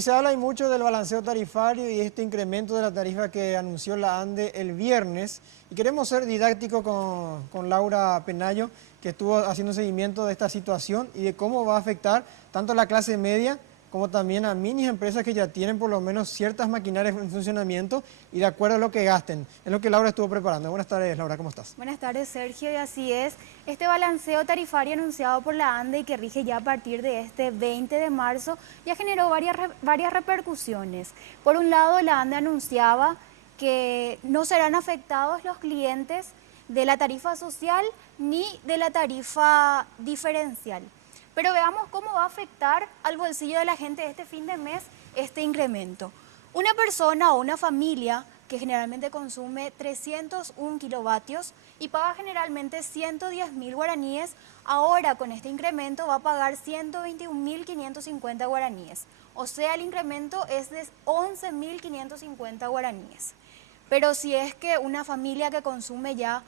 y se habla mucho del balanceo tarifario y este incremento de la tarifa que anunció la ANDE el viernes. Y queremos ser didácticos con Laura Penayo, que estuvo haciendo seguimiento de esta situación y de cómo va a afectar tanto a la clase media como también a mini empresas que ya tienen por lo menos ciertas maquinarias en funcionamiento y de acuerdo a lo que gasten. Es lo que Laura estuvo preparando. Buenas tardes, Laura, ¿cómo estás? Buenas tardes, Sergio, y así es. Este balanceo tarifario anunciado por la ANDE y que rige ya a partir de este 20 de marzo ya generó varias repercusiones. Por un lado, la ANDE anunciaba que no serán afectados los clientes de la tarifa social ni de la tarifa diferencial. Pero veamos cómo va a afectar al bolsillo de la gente este fin de mes este incremento. Una persona o una familia que generalmente consume 301 kilovatios y paga generalmente 110.000 guaraníes, ahora con este incremento va a pagar 121.550 guaraníes. O sea, el incremento es de 11.550 guaraníes. Pero si es que una familia que consume ya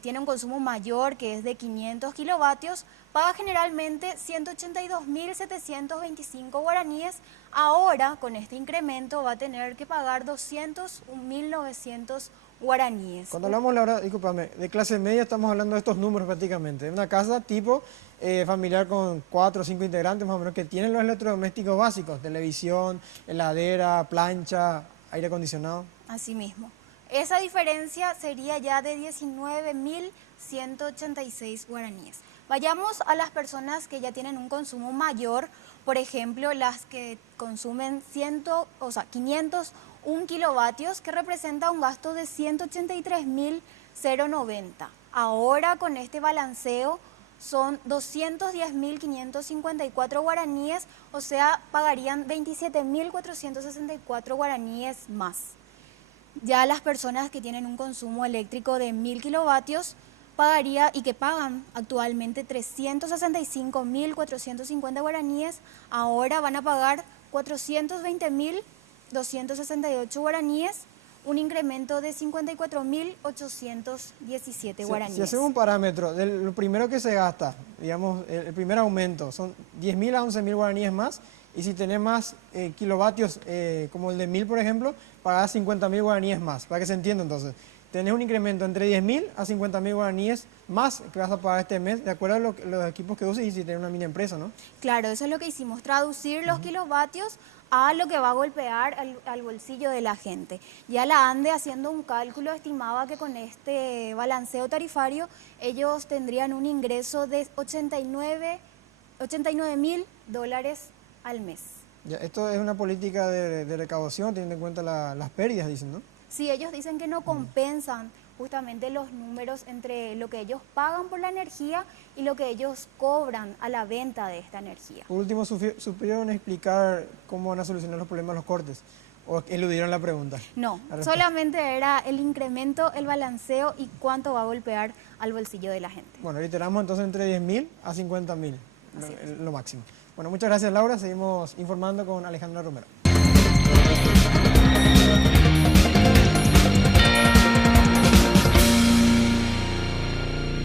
tiene un consumo mayor, que es de 500 kilovatios, paga generalmente 182.725 guaraníes. Ahora, con este incremento, va a tener que pagar 201.900 guaraníes. Cuando hablamos, Laura, discúlpame, de clase media estamos hablando de estos números prácticamente. Una casa tipo familiar con 4 o 5 integrantes más o menos que tienen los electrodomésticos básicos, televisión, heladera, plancha, aire acondicionado. Así mismo. Esa diferencia sería ya de 19.186 guaraníes. Vayamos a las personas que ya tienen un consumo mayor, por ejemplo, las que consumen 501 kilovatios, que representa un gasto de 183.090. Ahora con este balanceo son 210.554 guaraníes, o sea, pagarían 27.464 guaraníes más. Ya las personas que tienen un consumo eléctrico de 1.000 kilovatios pagaría y que pagan actualmente 365.450 guaraníes, ahora van a pagar 420.268 guaraníes, un incremento de 54.817 guaraníes. Si hacemos un parámetro, lo primero que se gasta, digamos, el primer aumento, son 10.000 a 11.000 guaraníes más, y si tenés más kilovatios, como el de 1.000, por ejemplo, pagás 50.000 guaraníes más, para que se entienda entonces. Tenés un incremento entre 10.000 a 50.000 guaraníes más que vas a pagar este mes, de acuerdo a los equipos que uses y si tenés una mini empresa, ¿no? Claro, eso es lo que hicimos, traducir los kilovatios a lo que va a golpear al bolsillo de la gente. Ya la ANDE, haciendo un cálculo, estimaba que con este balanceo tarifario ellos tendrían un ingreso de 89.000 dólares al mes. Ya, esto es una política de recaudación, teniendo en cuenta las pérdidas, dicen, ¿no? Sí, ellos dicen que no compensan justamente los números entre lo que ellos pagan por la energía y lo que ellos cobran a la venta de esta energía. Por último, ¿supieron explicar cómo van a solucionar los problemas de los cortes? ¿O eludieron la pregunta? No, solamente era el incremento, el balanceo y cuánto va a golpear al bolsillo de la gente. Bueno, reiteramos entonces entre 10.000 a 50.000, lo máximo. Bueno, muchas gracias, Laura. Seguimos informando con Alejandra Romero.